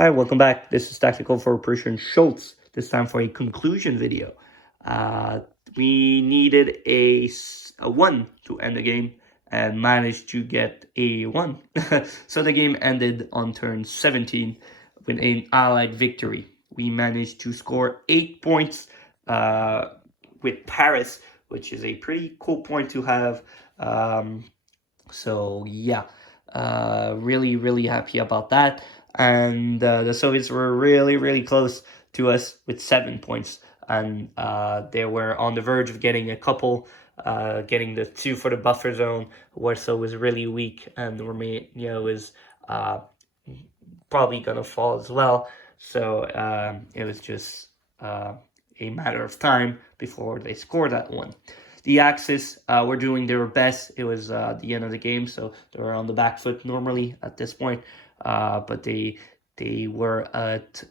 Hi, welcome back. This is Tactical for Persian Schultz. This time for a conclusion video. Uh, we needed a 1 to end the game and managed to get a 1. So the game ended on turn 17 with an Allied victory. We managed to score 8 points with Paris, which is a pretty cool point to have. So yeah, really happy about that. And the Soviets were really close to us with 7 points, and they were on the verge of getting a couple, getting the 2 for the buffer zone. Warsaw was really weak, and Romania was probably gonna fall as well. So it was just a matter of time before they scored that one. The Axis were doing their best. It was the end of the game, so they were on the back foot normally at this point. But they were at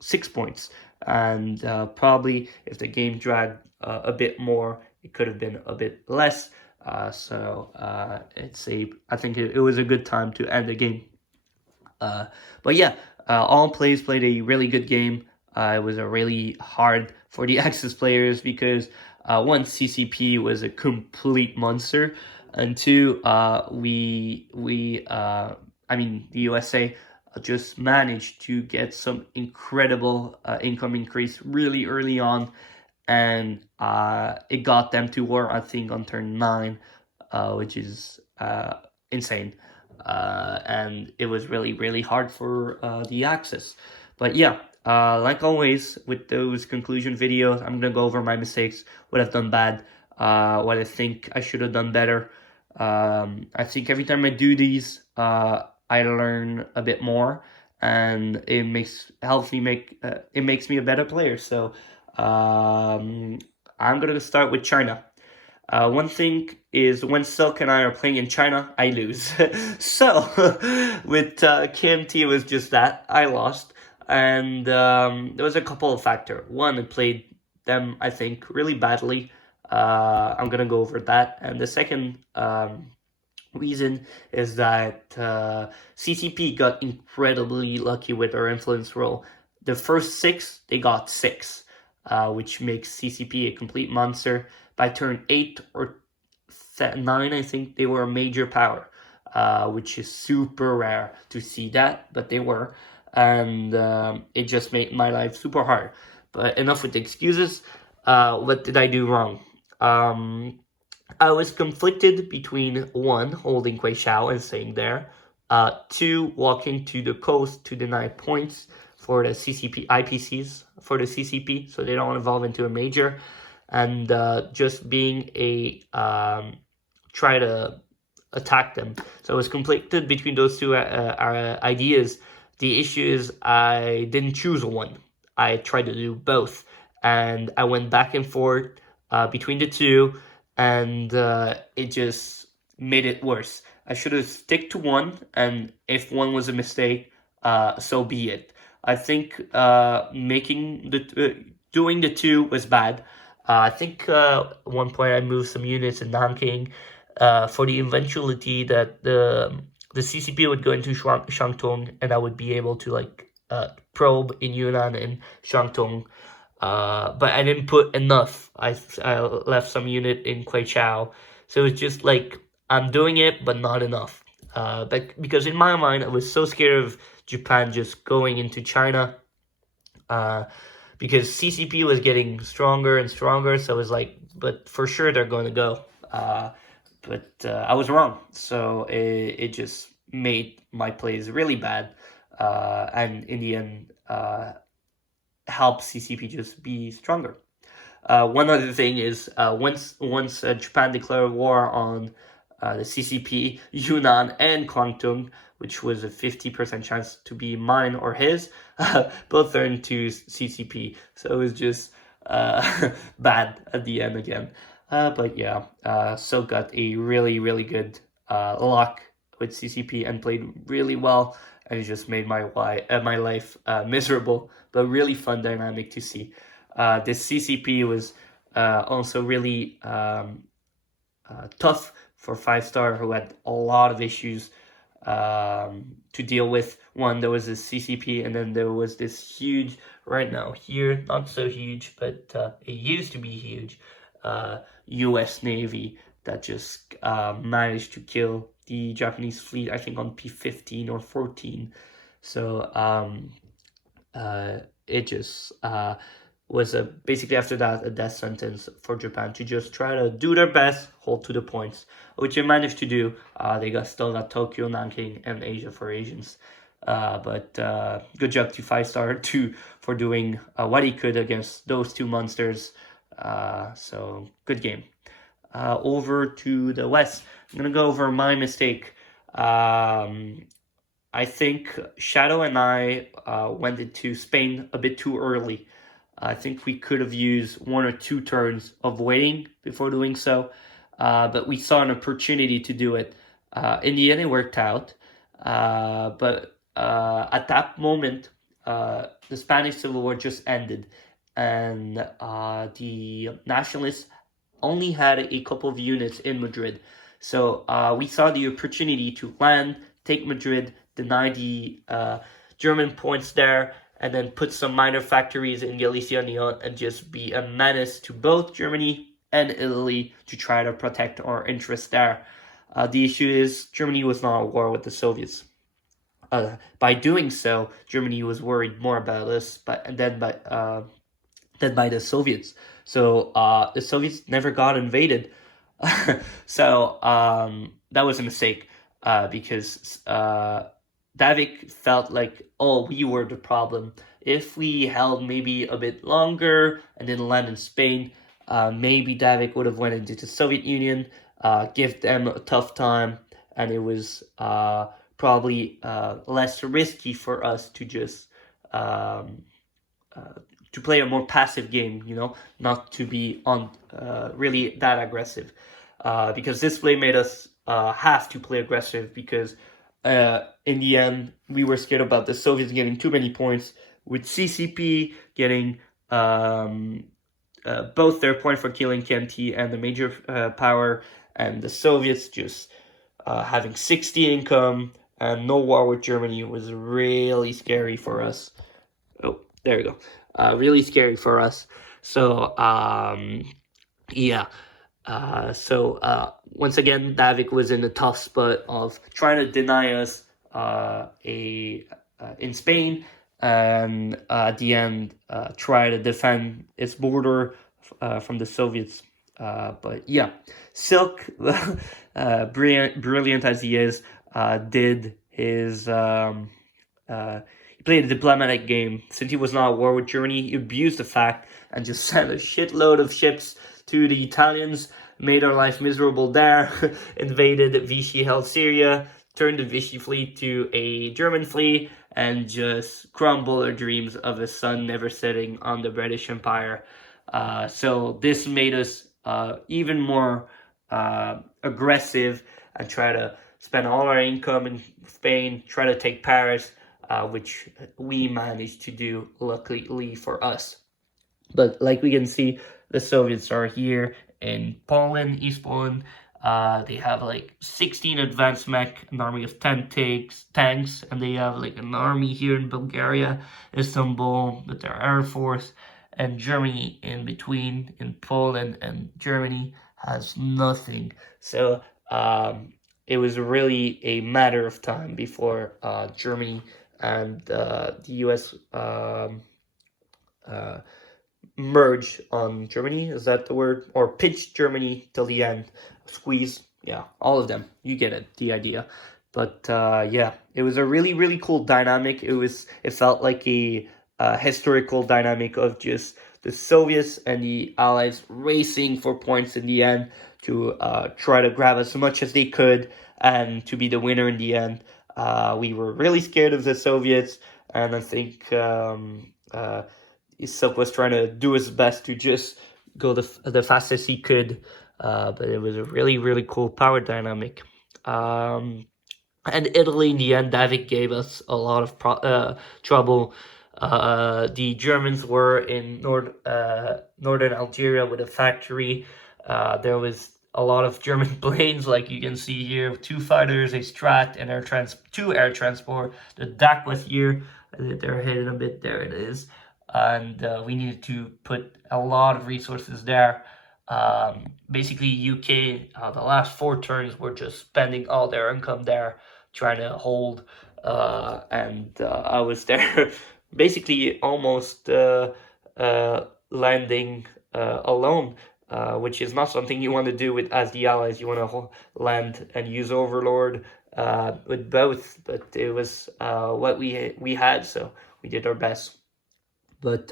6 points, and probably if the game dragged a bit more, it could have been a bit less. I think it was a good time to end the game. But yeah, all players played a really good game. It was a really hard for the Axis players because one, CCP was a complete monster, and two, the USA just managed to get some incredible income increase really early on, and it got them to war, I think, on turn 9, which is insane. And it was really hard for the Axis. But yeah, like always with those conclusion videos, I'm gonna go over my mistakes, what I've done bad, what I think I should have done better. I think every time I do these, I learn a bit more, and it makes me a better player. So I'm gonna start with China. One thing is when Silk and I are playing in China, I lose. So with KMT, it was just that I lost, and there was a couple of factors. One, I played them, I think, really badly. I'm gonna go over that, and the second reason is that CCP got incredibly lucky with our influence roll. The first 6, they got 6, which makes CCP a complete monster. By turn 8 or 9, I think they were a major power, which is super rare to see that, but they were. And it just made my life super hard. But enough with the excuses. What did I do wrong? I was conflicted between 1, holding Kuei Shao and staying there, 2, walking to the coast to deny points for the CCP IPCs for the CCP, so they don't evolve into a major, and just being a try to attack them. So I was conflicted between those two ideas. The issue is I didn't choose one. I tried to do both, and I went back and forth between the two, and it just made it worse. I should have stick to one, and if one was a mistake, so be it. I think doing the 2 was bad. I think at one point I moved some units in Nanking for the eventuality that the CCP would go into Shantung, and I would be able to probe in Yunnan and Shantung. But I didn't put enough. I left some unit in Kwaichao, so it's just like I'm doing it, but not enough. But because in my mind, I was so scared of Japan just going into China, because CCP was getting stronger and stronger. So it was like, but for sure they're going to go. But I was wrong. So it just made my plays really bad, and in the end, help CCP just be stronger. One other thing is once Japan declared war on the CCP, Yunnan, and Kwangtung, which was a 50% chance to be mine or his, both turned to CCP. So it was just bad at the end again. But yeah, So got a really good luck with CCP and played really well, and it just made my life miserable, but really fun dynamic to see. This CCP was also really tough for 5-star, who had a lot of issues to deal with. One, there was this CCP, and then there was this huge, right now here, not so huge, but it used to be huge, US Navy that just managed to kill the Japanese fleet, I think on P-15 or 14. So it just was basically after that a death sentence for Japan to just try to do their best, hold to the points, which they managed to do. They still got Tokyo, Nanking, and Asia for Asians. But good job to 5-star for doing what he could against those two monsters. So good game. Over to the West. I'm gonna go over my mistake. I think Shadow and I went into Spain a bit too early. I think we could have used 1 or 2 turns of waiting before doing so, but we saw an opportunity to do it. In the end, it worked out, but at that moment, the Spanish Civil War just ended, and the nationalists only had a couple of units in Madrid. So we saw the opportunity to land, take Madrid, deny the German points there, and then put some minor factories in Galicia and Leon and just be a menace to both Germany and Italy to try to protect our interests there. The issue is Germany was not at war with the Soviets. By doing so, Germany was worried more about us, than by the Soviets. So the Soviets never got invaded. So that was a mistake because Davvyk felt like, oh, we were the problem. If we held maybe a bit longer and didn't land in Spain, maybe Davvyk would have went into the Soviet Union, give them a tough time, and it was probably less risky for us to just to play a more passive game, not to be on really that aggressive. Because this play made us have to play aggressive because in the end, we were scared about the Soviets getting too many points, with CCP getting both their point for killing KMT and the major power, and the Soviets just having 60 income and no war with Germany was really scary for us. Oh, there you go. Really scary for us. So, yeah. Once again, Davvyk was in a tough spot of trying to deny us in Spain, and at the end try to defend its border from the Soviets. But yeah, Silk, brilliant as he is, did his he played a diplomatic game. Since he was not at war with Germany, he abused the fact and just sent a shitload of ships to the Italians, made our life miserable there, invaded Vichy, held Syria, turned the Vichy fleet to a German fleet, and just crumbled our dreams of a sun never setting on the British Empire. So this made us even more aggressive and try to spend all our income in Spain, try to take Paris, which we managed to do, luckily for us. But like we can see, the Soviets are here in Poland, East Poland. They have like 16 advanced mech, an army of 10 tanks, and they have like an army here in Bulgaria, Istanbul, with their air force, and Germany in between, in Poland, and Germany has nothing. So it was really a matter of time before Germany and the US merge on Germany, is that the word? Or pinch Germany till the end. Squeeze, yeah, all of them. You get it, the idea. But yeah, it was a really, really cool dynamic. It felt like a historical dynamic of just the Soviets and the Allies racing for points in the end to try to grab as much as they could and to be the winner in the end. We were really scared of the Soviets, and I think Silk was trying to do his best to just go the fastest he could, but it was a really, really cool power dynamic. And Italy, in the end, Davvyk gave us a lot of trouble. The Germans were in northern Algeria with a factory. There was a lot of German planes, like you can see here, 2 fighters, a strat, and two air transport. The DAC was here. They're hidden a bit. There it is. And we needed to put a lot of resources there. Basically, UK, the last 4 turns were just spending all their income there, trying to hold. And I was there basically almost landing alone. Which is not something you want to do with as the allies. You want to land and use Overlord with both, but it was what we had, so we did our best. But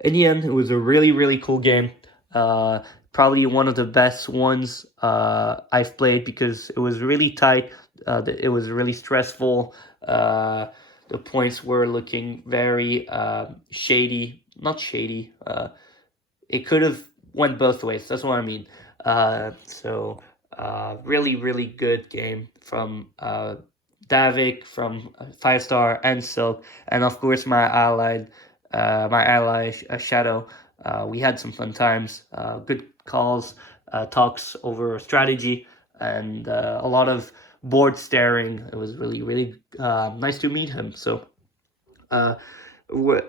in the end, it was a really cool game. Probably one of the best ones I've played because it was really tight. It was really stressful. The points were looking very shady. Not shady. It could have went both ways. That's what I mean. Really good game from Davvyk, from 5-star and Silk, and of course my ally Shadow. We had some fun times, good calls, talks over strategy, and a lot of board staring. It was really nice to meet him. So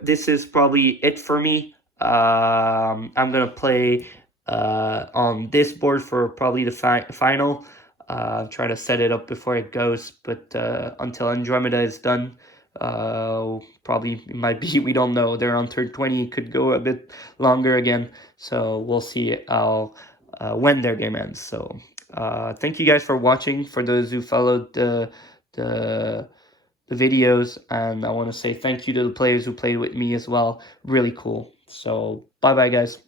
this is probably it for me. I'm gonna play on this board for probably the final. Try to set it up before it goes, but until Andromeda is done, probably it might be, we don't know. They're on turn 20, it could go a bit longer again, so we'll see how when their game ends. So thank you guys for watching, for those who followed the videos, and I want to say thank you to the players who played with me as well. Really cool. So bye guys.